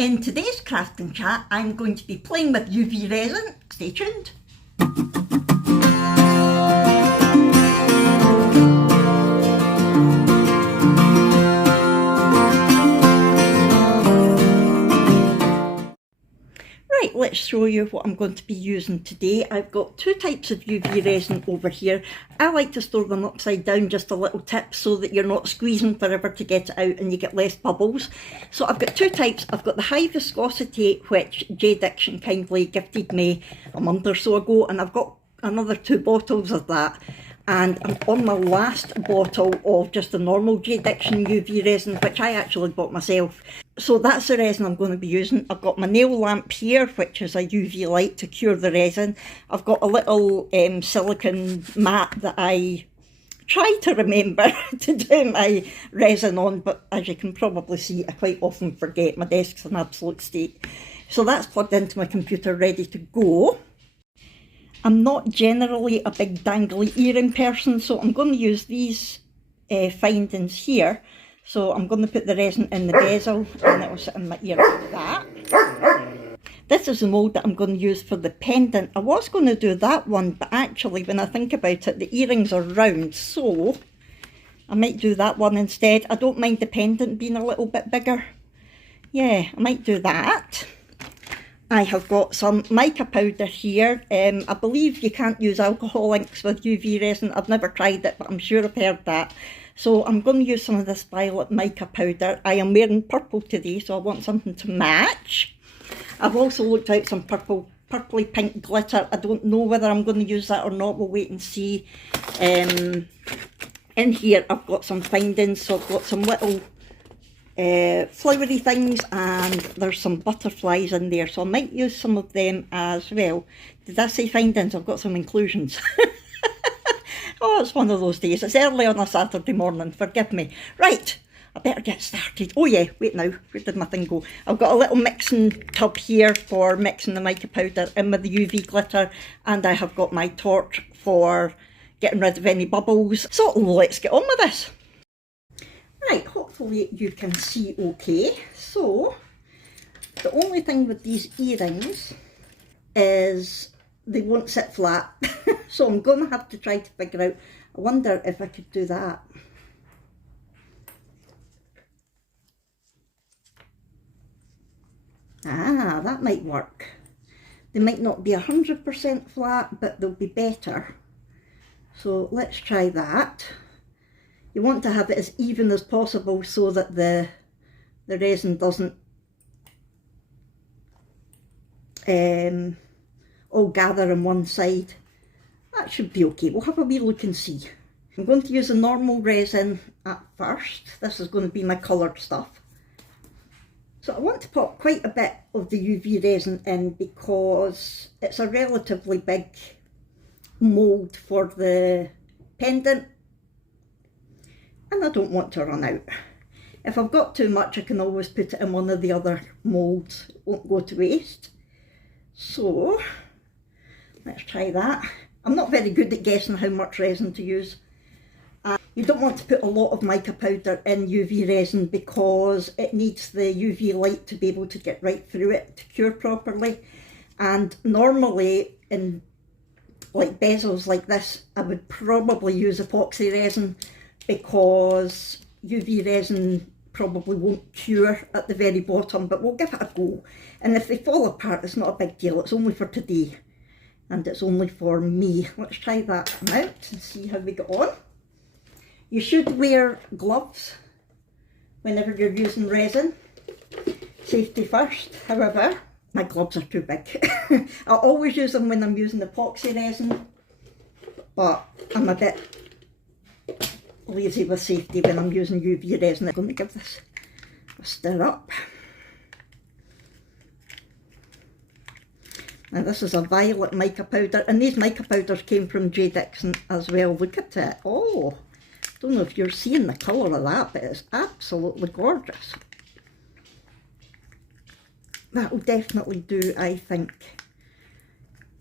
In today's crafting chat, I'm going to be playing with UV resin. Stay tuned. Right, let's show you what I'm going to be using today. I've got two types of UV resin over here. I like to store them upside down, just a little tip, so that you're not squeezing forever to get it out and you get less bubbles. So I've got two types. I've got the high viscosity, which J Diction kindly gifted me a month or so ago, and I've got another 2 bottles of that. And I'm on my last bottle of just the normal J Diction UV resin, which I actually bought myself. So that's the resin I'm going to be using. I've got my nail lamp here, which is a UV light to cure the resin. I've got a little silicone mat that I try to remember to do my resin on, but as you can probably see, I quite often forget. My desk's an absolute state. So that's plugged into my computer, ready to go. I'm not generally a big dangly earring person, so I'm going to use these findings here. So I'm going to put the resin in the bezel and it will sit in my ear like that. This is the mould that I'm going to use for the pendant. I was going to do that one, but actually when I think about it, the earrings are round, so I might do that one instead. I don't mind the pendant being a little bit bigger. Yeah, I might do that. I have got some mica powder here. I believe you can't use alcohol inks with UV resin. I've never tried it, but I'm sure I've heard that. So I'm going to use some of this violet mica powder. I am wearing purple today, so I want something to match. I've also looked out some purpley pink glitter. I don't know whether I'm going to use that or not. We'll wait and see. In here I've got some findings, so I've got some little flowery things, and there's some butterflies in there, so I might use some of them as well. Did I say findings? I've got some inclusions. Oh, it's one of those days. It's early on a Saturday morning, forgive me. Right, I better get started. Oh yeah, wait now, where did my thing go? I've got a little mixing tub here for mixing the mica powder in with the UV glitter, and I have got my torch for getting rid of any bubbles. So let's get on with this. Right, hopefully you can see okay. So, the only thing with these earrings is they won't sit flat. So I'm going to have to try to figure out, I wonder if I could do that. Ah, that might work. They might not be 100% flat, but they'll be better. So let's try that. You want to have it as even as possible so that the resin doesn't all gather on one side. That should be okay. We'll have a wee look and see. I'm going to use a normal resin at first. This is going to be my coloured stuff. So I want to pop quite a bit of the UV resin in because it's a relatively big mould for the pendant, and I don't want to run out. If I've got too much, I can always put it in one of the other moulds. It won't go to waste. So let's try that. I'm not very good at guessing how much resin to use. You don't want to put a lot of mica powder in UV resin because it needs the UV light to be able to get right through it to cure properly. And normally in like bezels like this, I would probably use epoxy resin because UV resin probably won't cure at the very bottom, but we'll give it a go. And if they fall apart, it's not a big deal. It's only for today. And it's only for me. Let's try that out and see how we get on. You should wear gloves whenever you're using resin. Safety first. However, my gloves are too big. I always use them when I'm using epoxy resin, but I'm a bit lazy with safety when I'm using UV resin. I'm going to give this a stir up. Now this is a violet mica powder, and these mica powders came from J Diction as well. Look at it. Oh, don't know if you're seeing the colour of that, but it's absolutely gorgeous. That will definitely do, I think,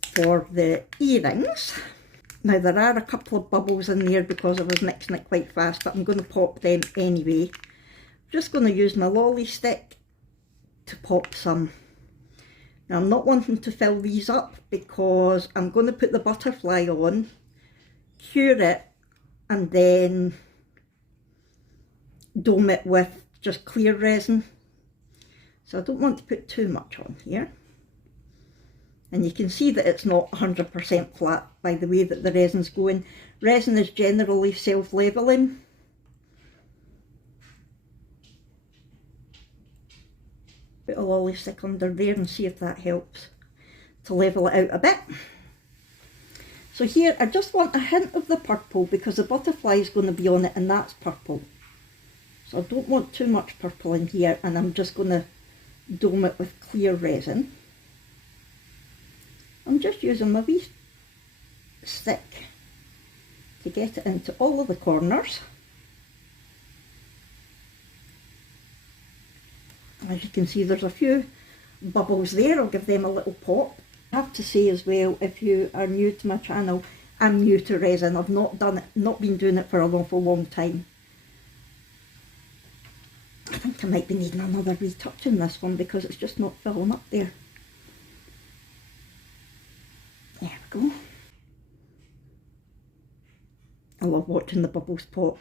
for the earrings. Now there are a couple of bubbles in there because I was mixing it quite fast, but I'm going to pop them anyway. I'm just going to use my lolly stick to pop some. Now I'm not wanting to fill these up because I'm going to put the butterfly on, cure it, and then dome it with just clear resin. So I don't want to put too much on here. And you can see that it's not 100% flat by the way that the resin's going. Resin is generally self-levelling. Put a lolly stick under there and see if that helps to level it out a bit. So here I just want a hint of the purple because the butterfly is going to be on it and that's purple. So I don't want too much purple in here, and I'm just going to dome it with clear resin. I'm just using my wee stick to get it into all of the corners. As you can see, there's a few bubbles there. I'll give them a little pop. I have to say as well, if you are new to my channel, I'm new to resin. I've not been doing it for an awful long time. I think I might be needing another retouch in this one because it's just not filling up there. There we go. I love watching the bubbles pop.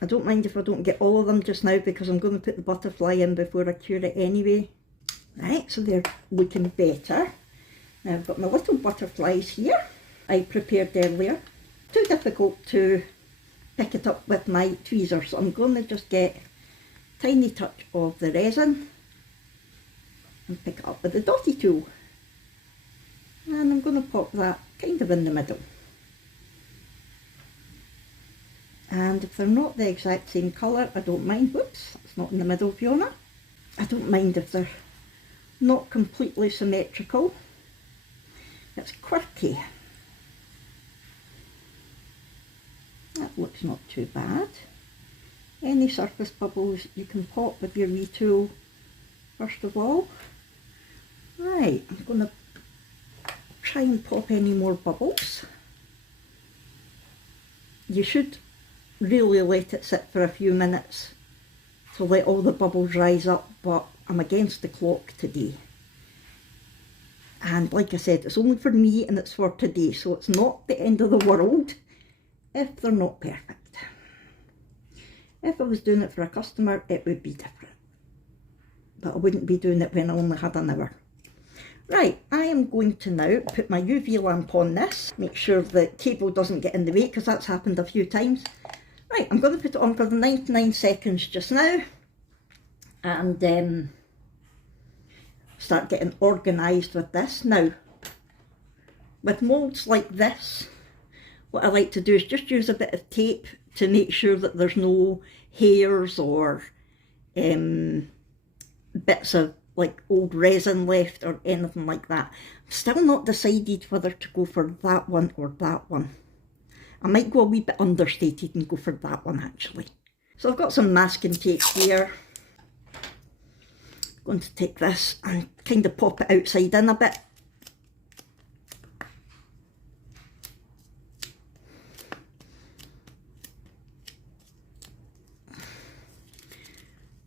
I don't mind if I don't get all of them just now because I'm going to put the butterfly in before I cure it anyway. Right, so they're looking better. Now I've got my little butterflies here I prepared earlier. Too difficult to pick it up with my tweezers, so I'm going to just get a tiny touch of the resin and pick it up with the dotty tool. And I'm going to pop that kind of in the middle. And if they're not the exact same colour, I don't mind. Whoops, it's not in the middle, Fiona. I don't mind if they're not completely symmetrical. It's quirky. That looks not too bad. Any surface bubbles you can pop with your wee tool first of all. Right, I'm going to try and pop any more bubbles. You should really let it sit for a few minutes to let all the bubbles rise up, but I'm against the clock today. And like I said, it's only for me and it's for today, so it's not the end of the world if they're not perfect. If I was doing it for a customer, it would be different. But I wouldn't be doing it when I only had an hour. Right, I am going to now put my UV lamp on this, make sure the cable doesn't get in the way because that's happened a few times. Right, I'm going to put it on for the 99 seconds just now and start getting organised with this. Now, with moulds like this, what I like to do is just use a bit of tape to make sure that there's no hairs or bits of like old resin left or anything like that. I'm still not decided whether to go for that one or that one. I might go a wee bit understated and go for that one actually. So I've got some masking tape here. I'm going to take this and kind of pop it outside in a bit.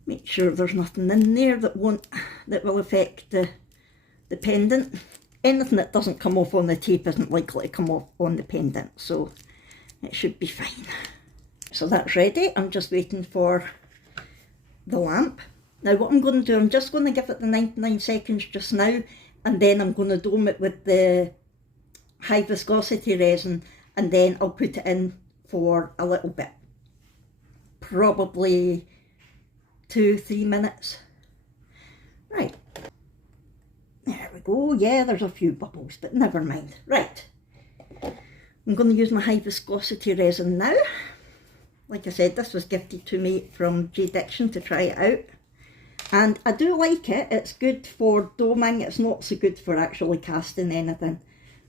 Make sure there's nothing in there that will affect the pendant. Anything that doesn't come off on the tape isn't likely to come off on the pendant, so it should be fine. So that's ready. I'm just waiting for the lamp. Now what I'm going to do, I'm just going to give it the 99 seconds just now, and then I'm going to dome it with the high viscosity resin, and then I'll put it in for a little bit. Probably 2-3 minutes. Right, there we go. Yeah, there's a few bubbles, but never mind. Right, I'm going to use my high viscosity resin now. Like I said, this was gifted to me from J Diction to try it out, and I do like it. It's good for doming. It's not so good for actually casting anything,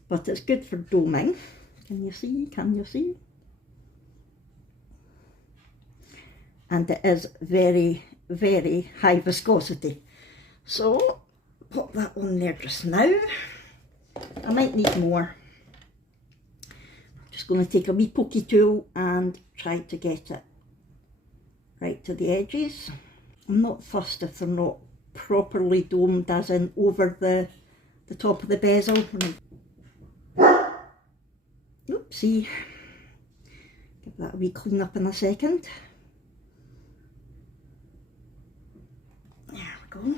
but it's good for doming. Can you see? Can you see? And it is very, very high viscosity. So pop that on there just now. I might need more. I'm just going to take a wee pokey tool and try to get it right to the edges. I'm not fussed if they're not properly domed, as in over the top of the bezel. Oopsie. Give that a wee clean up in a second. There we go.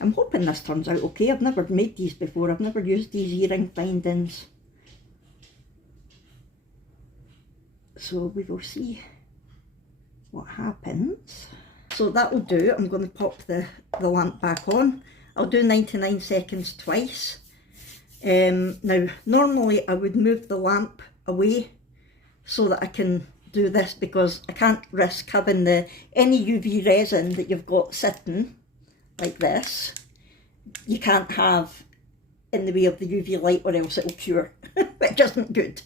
I'm hoping this turns out okay. I've never made these before. I've never used these earring bindings. So we will see what happens. So that will do. I'm going to pop the lamp back on. I'll do 99 seconds twice. Now, normally I would move the lamp away so that I can do this, because I can't risk having any UV resin that you've got sitting like this. You can't have in the way of the UV light, or else it'll cure, which isn't good.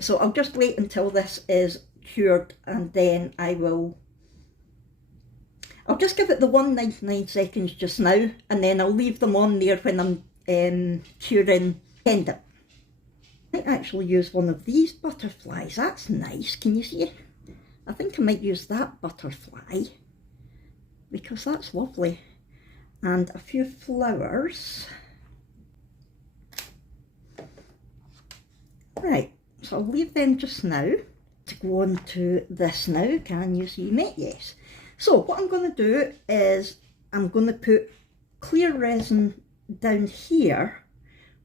So I'll just wait until this is cured, and then I'll just give it the 199 seconds just now, and then I'll leave them on there when I'm curing pendant. I might actually use one of these butterflies. That's nice. Can you see? I think I might use that butterfly because that's lovely. And a few flowers. Right, so I'll leave them just now to go on to this now. Can you see me? Yes. So what I'm going to do is I'm going to put clear resin down here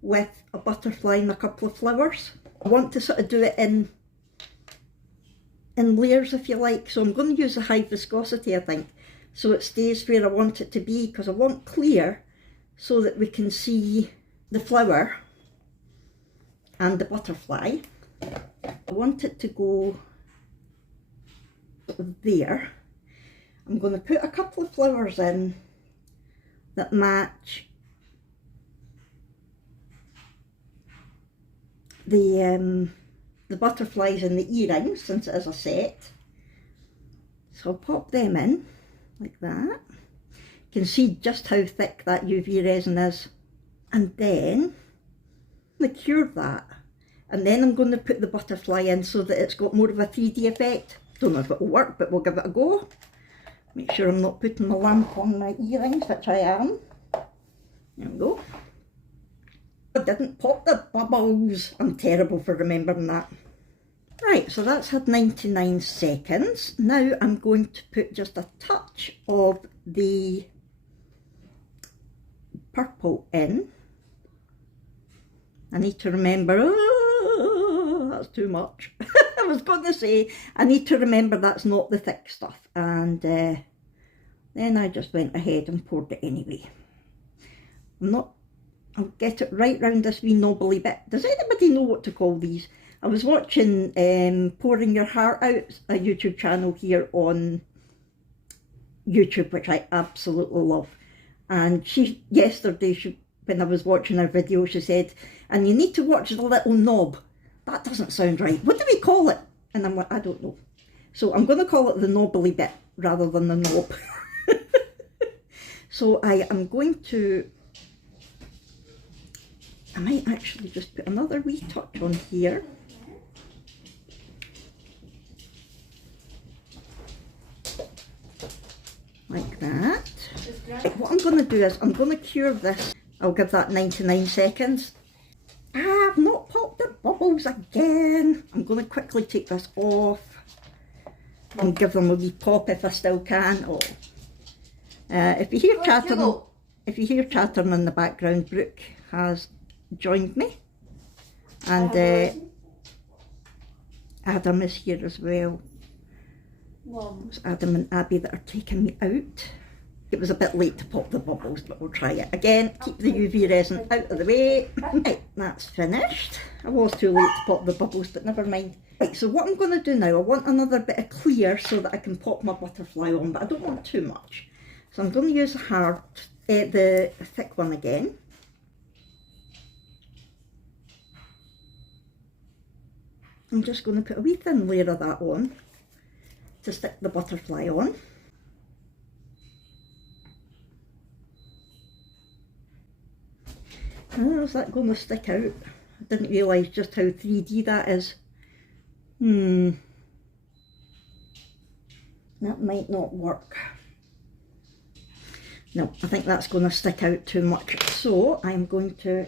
with a butterfly and a couple of flowers. I want to sort of do it in layers, if you like. So I'm going to use a high viscosity, I think, so it stays where I want it to be, because I want clear so that we can see the flower and the butterfly. I want it to go there. I'm going to put a couple of flowers in that match the butterflies and the earrings, since it is a set. So I'll pop them in like that. You can see just how thick that UV resin is. And then I'm going to cure that. And then I'm going to put the butterfly in so that it's got more of a 3D effect. Don't know if it will work, but we'll give it a go. Make sure I'm not putting the lamp on my earrings, which I am. There we go. I didn't pop the bubbles. I'm terrible for remembering that. Right, so that's had 99 seconds. Now I'm going to put just a touch of the purple in. I need to remember, oh, that's too much. I was going to say, I need to remember that's not the thick stuff. And then I just went ahead and poured it anyway. I'll get it right round this wee knobbly bit. Does anybody know what to call these? I was watching Pouring Your Heart Out, a YouTube channel here on YouTube, which I absolutely love. And yesterday, when I was watching her video, she said, and you need to watch the little knob. That doesn't sound right. What do we call it? And I'm like, I don't know. So I'm going to call it the knobbly bit rather than the knob. So I am going to, I might actually just put another wee touch on here. Like that. Right, what I'm going to do is I'm going to cure this. I'll give that 99 seconds. I've not popped the bubbles again. I'm going to quickly take this off and give them a wee pop if I still can. Oh. If you hear chattering in the background, Brooke has joined me, and Adam is here as well. It's Adam and Abby that are taking me out. It was a bit late to pop the bubbles, but we'll try it again. Keep the UV resin out of the way. Right, that's finished. I was too late to pop the bubbles, but never mind. Right, so what I'm going to do now, I want another bit of clear so that I can pop my butterfly on, but I don't want too much. So I'm going to use the thick one again. I'm just going to put a wee thin layer of that on to stick the butterfly on. How is that going to stick out? I didn't realise just how 3D that is. That might not work. No, I think that's going to stick out too much. So I'm going to,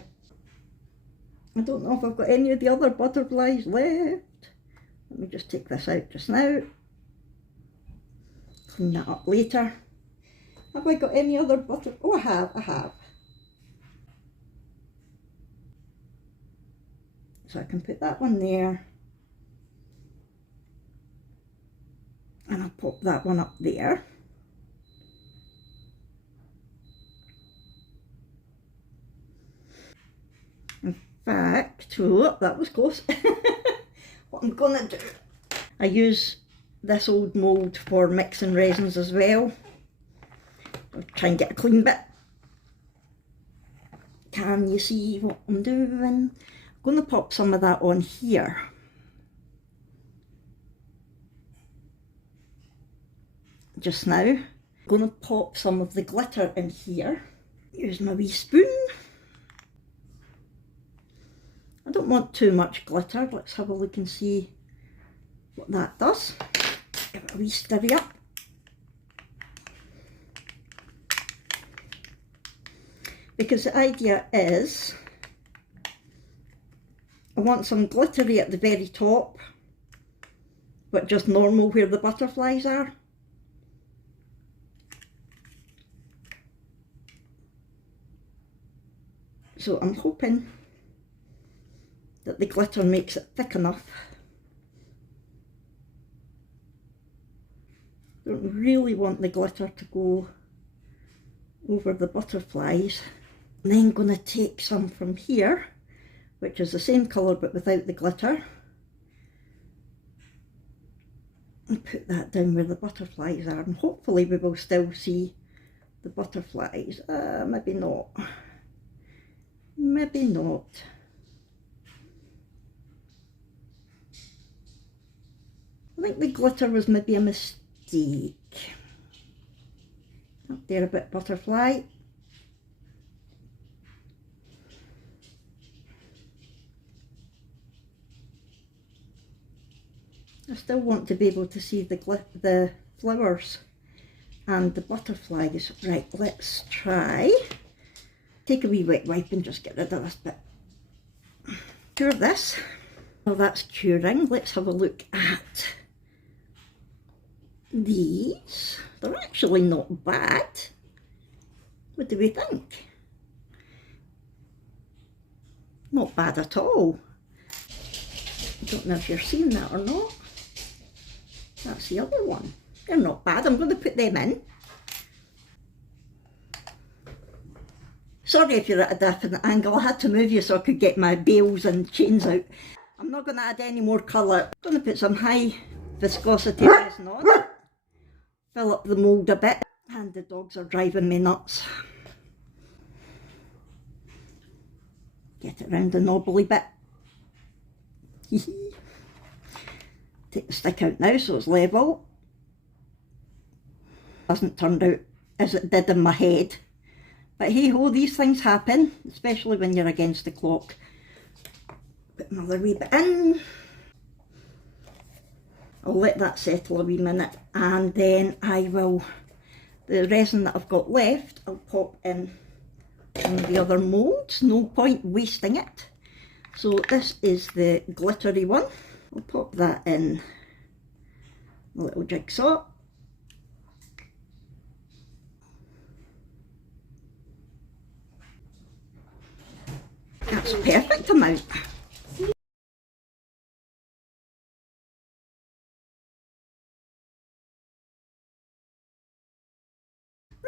I don't know if I've got any of the other butterflies left. Let me just take this out just now. Clean that up later. Have I got any other butter? Oh, I have. So I can put that one there. And I'll pop that one up there. In fact, oh, that was close. What I'm gonna do, I use this old mould for mixing resins as well. I'll try and get a clean bit. Can you see what I'm doing? I'm going to pop some of that on here. Just now. I'm going to pop some of the glitter in here. Use my wee spoon. I don't want too much glitter. Let's have a look and see what that does. Give it a wee stirry up. Because the idea is, I want some glittery at the very top, but just normal where the butterflies are. So I'm hoping that the glitter makes it thick enough. Don't really want the glitter to go over the butterflies. And then I'm going to take some from here, which is the same colour but without the glitter, and put that down where the butterflies are, and hopefully we will still see the butterflies. Maybe not. Maybe not. I think the glitter was maybe a mistake. Up there a bit butterfly. I still want to be able to see the flowers and the butterflies. Right, let's try. Take a wee wet wipe and just get rid of this bit. Cure this. Well, that's curing. Let's have a look at these. They're actually not bad. What do we think? Not bad at all. I don't know if you're seeing that or not. That's the other one. They're not bad. I'm going to put them in. Sorry if you're at a different angle. I had to move you so I could get my bales and chains out. I'm not going to add any more colour. I'm going to put some high viscosity resin on. Fill up the mould a bit. And the dogs are driving me nuts. Get it round the knobbly bit. Take the stick out now so it's level. Hasn't turned out as it did in my head. But hey ho, these things happen, especially when you're against the clock. Put another wee bit in. I'll let that settle a wee minute, and then I will, the resin that I've got left, I'll pop in one of the other moulds. No point wasting it. So this is the glittery one. I'll pop that in a little jigsaw. That's a perfect amount.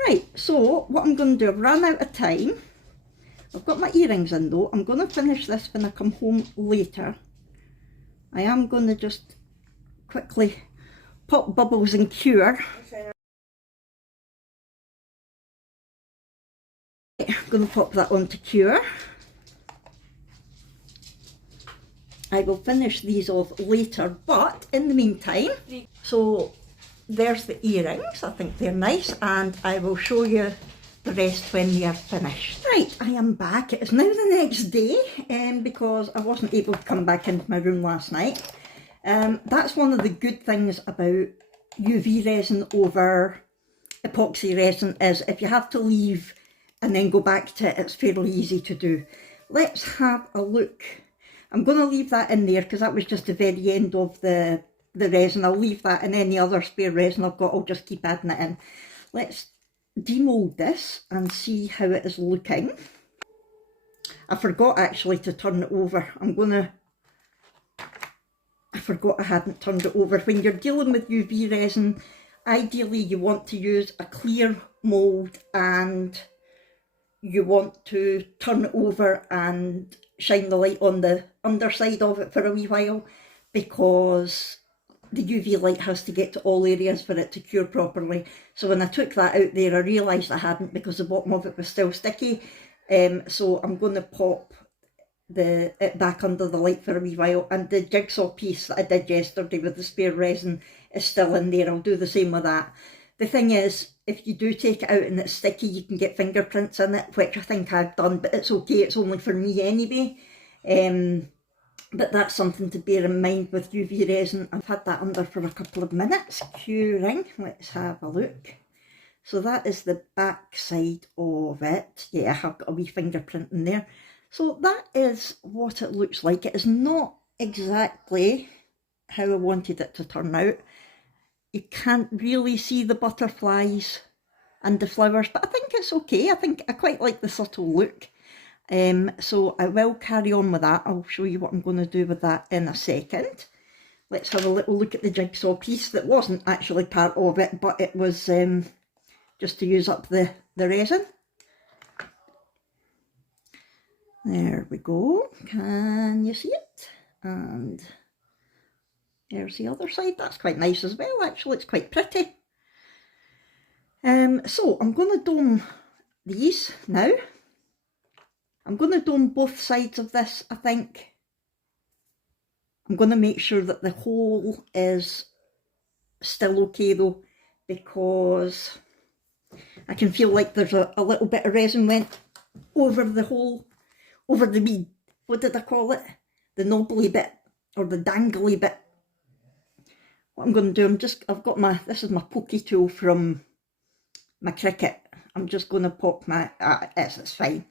Right, so what I'm going to do, I've run out of time. I've got my earrings in though. I'm going to finish this when I come home later. I am going to just quickly pop bubbles and cure. I'm going to pop that on to cure. I will finish these off later, but in the meantime, so there's the earrings. I think they're nice, and I will show you the rest when they are finished. Right, I am back. It is now the next day, because I wasn't able to come back into my room last night. That's one of the good things about UV resin over epoxy resin is. If you have to leave and then go back to it, it's fairly easy to do. Let's have a look. I'm going to leave that in there because that was just the very end of the resin. I'll leave that, and any other spare resin I've got, I'll just keep adding it in. Let's demold this and see how it is looking. I forgot actually to turn it over. I forgot I hadn't turned it over. When you're dealing with UV resin, ideally you want to use a clear mould and you want to turn it over and shine the light on the underside of it for a wee while, because the UV light has to get to all areas for it to cure properly. So when I took that out there, I realised I hadn't, because the bottom of it was still sticky. So I'm going to pop it back under the light for a wee while, and the jigsaw piece that I did yesterday with the spare resin is still in there. I'll do the same with that. The thing is, if you do take it out and it's sticky, you can get fingerprints in it, which I think I've done, but it's okay, it's only for me anyway. But that's something to bear in mind with UV resin. I've had that under for a couple of minutes, curing. Let's have a look. So that is the back side of it. Yeah, I've got a wee fingerprint in there. So that is what it looks like. It is not exactly how I wanted it to turn out. You can't really see the butterflies and the flowers, but I think it's okay. I quite like the subtle look. So I will carry on with that. I'll show you what I'm going to do with that in a second. Let's have a little look at the jigsaw piece that wasn't actually part of it, but it was just to use up the resin. There we go. Can you see it? And there's the other side. That's quite nice as well, actually. It's quite pretty. So I'm going to dome these now. I'm going to dome both sides of this, I think. I'm going to make sure that the hole is still okay though, because I can feel like there's a little bit of resin went over the hole, over the wee, what did I call it? The knobbly bit, or the dangly bit. What I'm going to do, I've got this is my pokey tool from my Cricut. I'm just going to pop my, it's fine.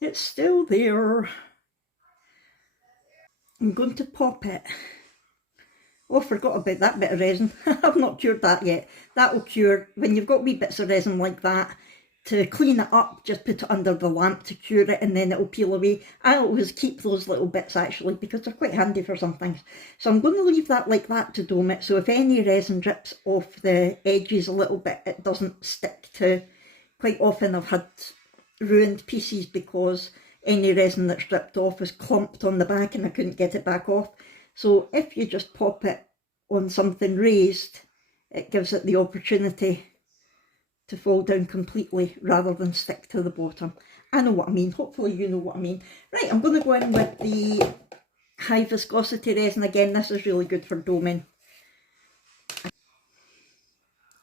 It's still there. I'm going to pop it. Oh, I forgot about that bit of resin. I've not cured that yet. That will cure when you've got wee bits of resin like that. To clean it up, just put it under the lamp to cure it, and then it'll peel away. I always keep those little bits actually, because they're quite handy for some things. So I'm going to leave that like that to dome it, so if any resin drips off the edges a little bit, it doesn't stick to. Quite often I've had ruined pieces because any resin that's dripped off is clumped on the back and I couldn't get it back off. So if you just pop it on something raised, it gives it the opportunity to fall down completely rather than stick to the bottom. I know what I mean. Hopefully you know what I mean. Right, I'm going to go in with the high viscosity resin again. This is really good for doming.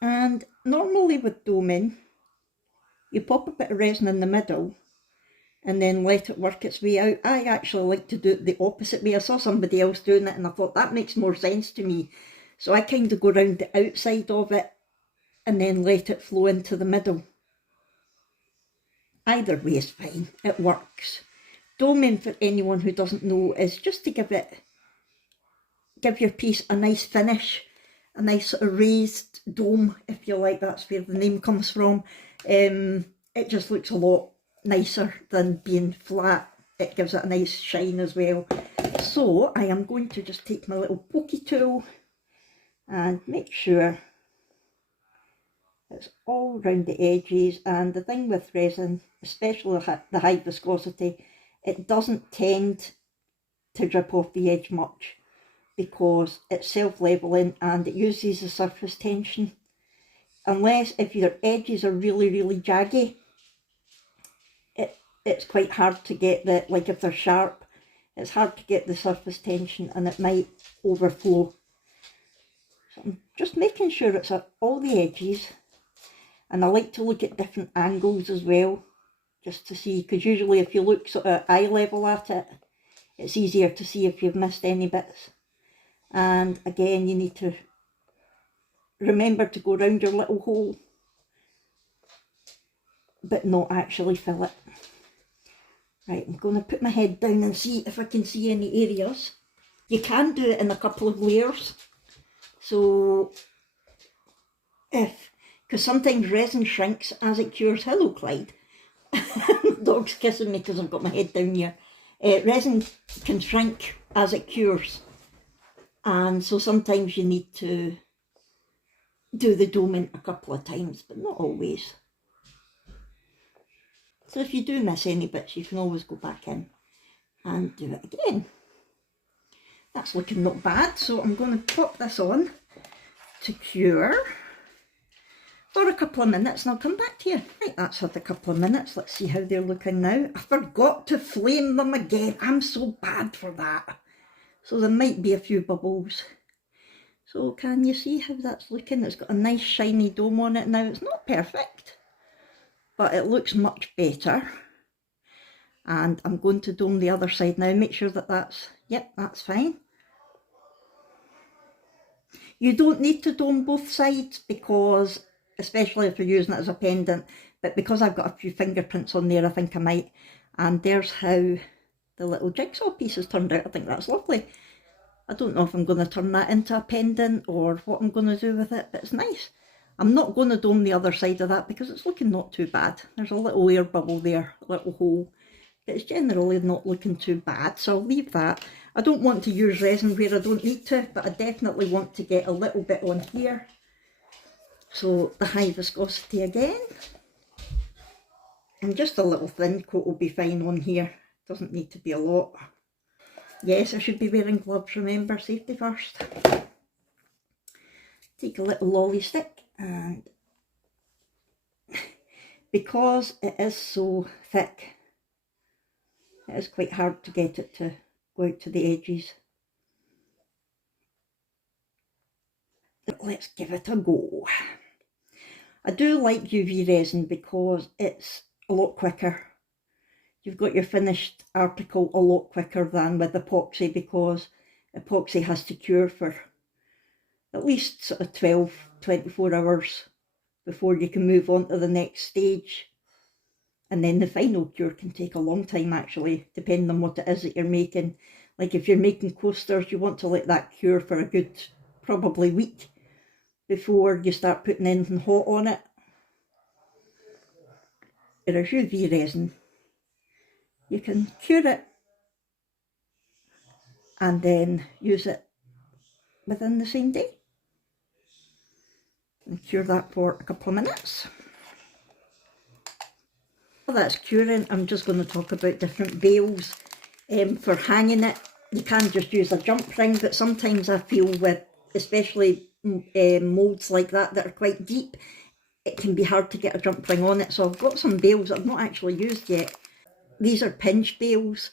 And normally with doming, you pop a bit of resin in the middle and then let it work its way out. I actually like to do it the opposite way. I saw somebody else doing it and I thought that makes more sense to me. So I kind of go around the outside of it and then let it flow into the middle. Either way is fine, it works. Doming, for anyone who doesn't know, is just to give your piece a nice finish, a nice sort of raised dome, if you like. That's where the name comes from. It just looks a lot nicer than being flat. It gives it a nice shine as well. So I am going to just take my little pokey tool and make sure it's all around the edges. And the thing with resin, especially the high viscosity, it doesn't tend to drip off the edge much because it's self-leveling and it uses the surface tension. Unless if your edges are really, really jaggy, it's quite hard to get the, like if they're sharp, it's hard to get the surface tension and it might overflow. So I'm just making sure it's at all the edges. And I like to look at different angles as well, just to see, because usually if you look sort of eye level at it, it's easier to see if you've missed any bits. And again, you need to remember to go around your little hole but not actually fill it. Right, I'm going to put my head down and see if I can see any areas. You can do it in a couple of layers. So because sometimes resin shrinks as it cures. Hello, Clyde. Dog's kissing me because I've got my head down here. Resin can shrink as it cures. And so sometimes you need to do the doming a couple of times, but not always. So if you do miss any bits, you can always go back in and do it again. That's looking not bad, so I'm going to pop this on to cure for a couple of minutes and I'll come back to you. Right, that's had a couple of minutes. Let's see how they're looking now. I forgot to flame them again. I'm so bad for that. So there might be a few bubbles. So can you see how that's looking? It's got a nice shiny dome on it now. It's not perfect, but it looks much better. And I'm going to dome the other side now. Make sure that that's, yep, that's fine. You don't need to dome both sides because, especially if you're using it as a pendant, but because I've got a few fingerprints on there, I think I might. And there's how the little jigsaw piece has turned out. I think that's lovely. I don't know if I'm going to turn that into a pendant or what I'm going to do with it, but it's nice. I'm not going to dome the other side of that because it's looking not too bad. There's a little air bubble there, a little hole. But it's generally not looking too bad, so I'll leave that. I don't want to use resin where I don't need to, but I definitely want to get a little bit on here. So the high viscosity again. And just a little thin coat will be fine on here. Doesn't need to be a lot. Yes, I should be wearing gloves, remember, safety first. Take a little lolly stick and because it is so thick, it is quite hard to get it to go out to the edges. But let's give it a go. I do like UV resin because it's a lot quicker. You've got your finished article a lot quicker than with epoxy because epoxy has to cure for at least sort of 12, 24 hours before you can move on to the next stage. And then the final cure can take a long time actually, depending on what it is that you're making. Like if you're making coasters, you want to let that cure for a good, probably week before you start putting anything hot on it. Whereas UV resin, you can cure it and then use it within the same day. And cure that for a couple of minutes. While that's curing, I'm just going to talk about different bails for hanging it. You can just use a jump ring, but sometimes I feel with, especially moulds like that are quite deep, it can be hard to get a jump ring on it. So I've got some bails I've not actually used yet. These are pinch bails.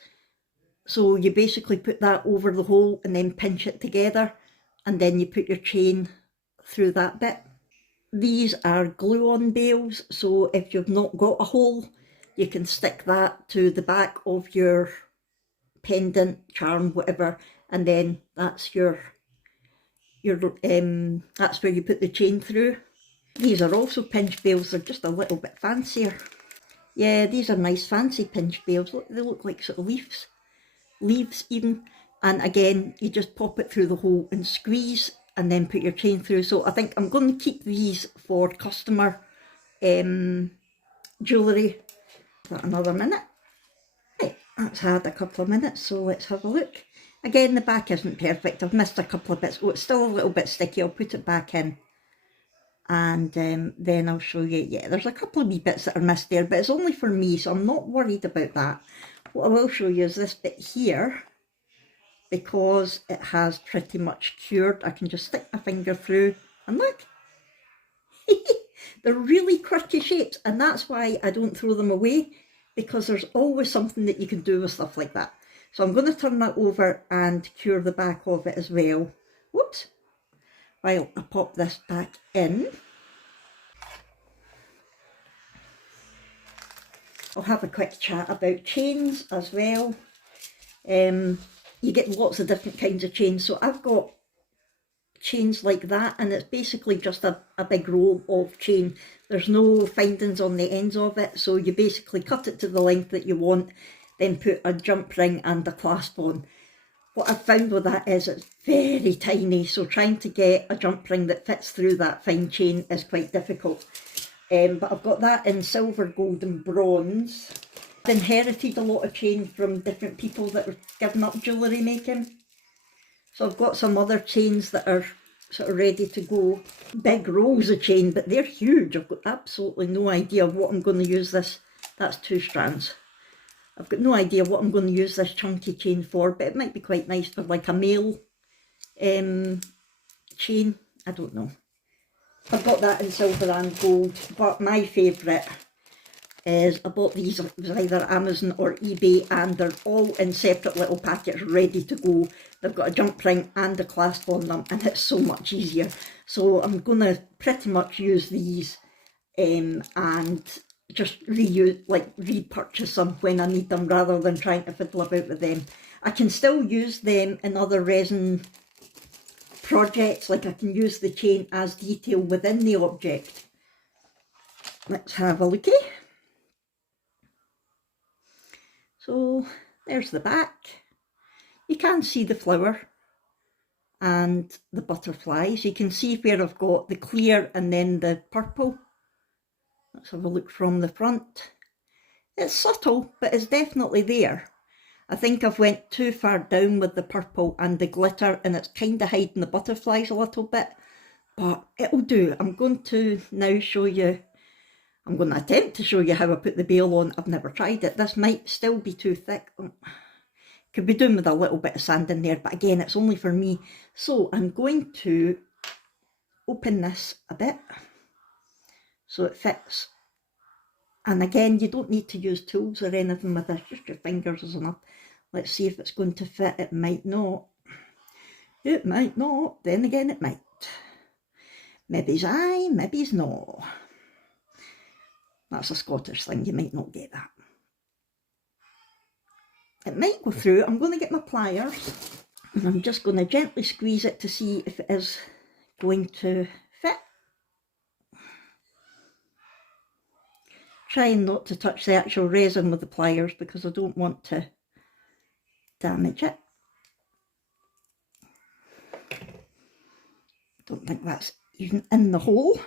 So you basically put that over the hole and then pinch it together, and then you put your chain through that bit. These are glue-on bails, so if you've not got a hole, you can stick that to the back of your pendant, charm, whatever, and then that's that's where you put the chain through. These are also pinch bails, they're just a little bit fancier. Yeah, these are nice fancy pinch bails. Look, they look like sort of leaves even. And again, you just pop it through the hole and squeeze and then put your chain through. So I think I'm going to keep these for customer jewellery. Another minute. Right, that's had a couple of minutes, so let's have a look. Again, the back isn't perfect. I've missed a couple of bits. Oh, it's still a little bit sticky. I'll put it back in. And then I'll show you. Yeah, there's a couple of wee bits that are missed there, but it's only for me, so I'm not worried about that. What I will show you is this bit here. Because it has pretty much cured, I can just stick my finger through and look. They're really quirky shapes, and that's why I don't throw them away, because there's always something that you can do with stuff like that. So I'm going to turn that over and cure the back of it as well. Whoops. While I pop this back in. I'll have a quick chat about chains as well. You get lots of different kinds of chains. So I've got chains like that, and it's basically just a big roll of chain. There's no findings on the ends of it, so you basically cut it to the length that you want, then put a jump ring and a clasp on. What I've found with that is it's very tiny, so trying to get a jump ring that fits through that fine chain is quite difficult. But I've got that in silver, gold and bronze. I've inherited a lot of chain from different people that are giving up jewellery making. So I've got some other chains that are sort of ready to go. Big rolls of chain, but they're huge. I've got absolutely no idea what I'm going to use this. That's 2 strands. I've got no idea what I'm going to use this chunky chain for, but it might be quite nice for like a male chain. I don't know. I've got that in silver and gold, but my favourite is, I bought these, it was either Amazon or eBay, and they're all in separate little packets ready to go. They've got a jump ring and a clasp on them, and it's so much easier. So I'm going to pretty much use these and just repurchase them when I need them, rather than trying to fiddle about with them. I can still use them in other resin projects, like I can use the chain as detail within the object. Let's have a looky. So there's the back. You can see the flower and the butterflies. You can see where I've got the clear and then the purple. Let's have a look from the front. It's subtle, but it's definitely there. I think I've went too far down with the purple and the glitter, and it's kind of hiding the butterflies a little bit, but it'll do. I'm going to now show you, I'm going to attempt to show you how I put the bail on. I've never tried it. This might still be too thick. Could be doing with a little bit of sand in there, but again, it's only for me. So I'm going to open this a bit so it fits. And again, you don't need to use tools or anything with this, just your fingers is enough. Let's see if it's going to fit. It might not. It might not. Then again, it might. Maybe's aye, maybe's no. That's a Scottish thing, you might not get that. It might go through. I'm going to get my pliers and I'm just going to gently squeeze it to see if it is going to fit. Trying not to touch the actual resin with the pliers because I don't want to damage it. Don't think that's even in the hole.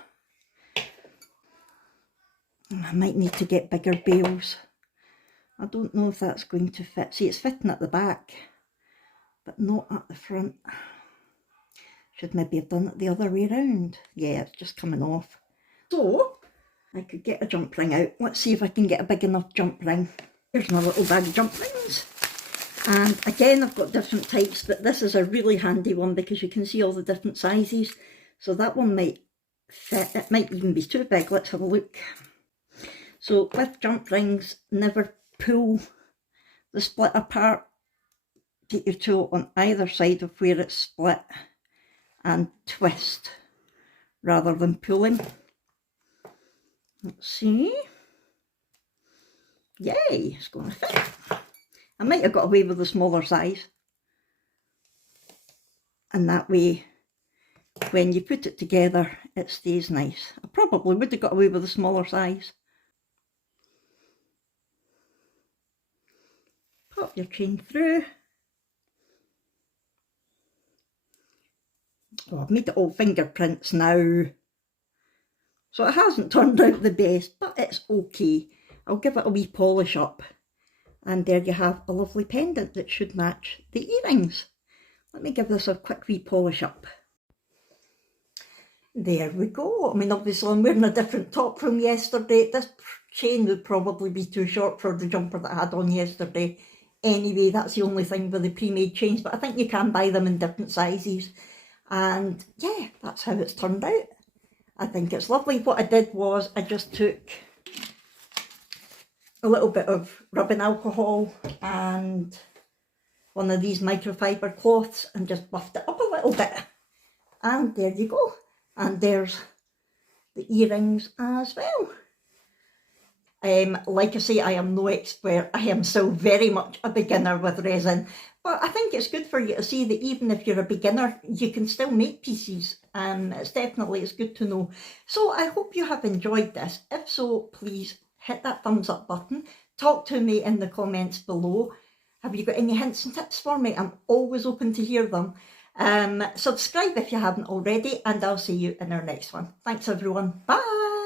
I might need to get bigger bails. I don't know if that's going to fit. See, it's fitting at the back, but not at the front. Should maybe have done it the other way around. Yeah, it's just coming off. So, I could get a jump ring out. Let's see if I can get a big enough jump ring. Here's my little bag of jump rings. And again, I've got different types, but this is a really handy one because you can see all the different sizes. So that one might fit. It might even be too big. Let's have a look. So with jump rings, never pull the split apart. Take your tool on either side of where it's split and twist rather than pulling. Let's see. Yay, it's going to fit. I might have got away with the smaller size. And that way, when you put it together, it stays nice. I probably would have got away with the smaller size. Pop your chain through. Oh, I've made it all fingerprints now. So it hasn't turned out the best, but it's okay. I'll give it a wee polish up. And there you have a lovely pendant that should match the earrings. Let me give this a quick wee polish up. There we go. I mean, obviously I'm wearing a different top from yesterday. This chain would probably be too short for the jumper that I had on yesterday. Anyway, that's the only thing with the pre-made chains, but I think you can buy them in different sizes. And yeah, that's how it's turned out. I think it's lovely. What I did was I just took a little bit of rubbing alcohol and one of these microfiber cloths and just buffed it up a little bit. And there you go. And there's the earrings as well. Like I say, I am no expert. I am still very much a beginner with resin. But I think it's good for you to see that even if you're a beginner, you can still make pieces. It's good to know. So I hope you have enjoyed this. If so, please hit that thumbs up button. Talk to me in the comments below. Have you got any hints and tips for me? I'm always open to hear them. Subscribe if you haven't already, and I'll see you in our next one. Thanks everyone. Bye.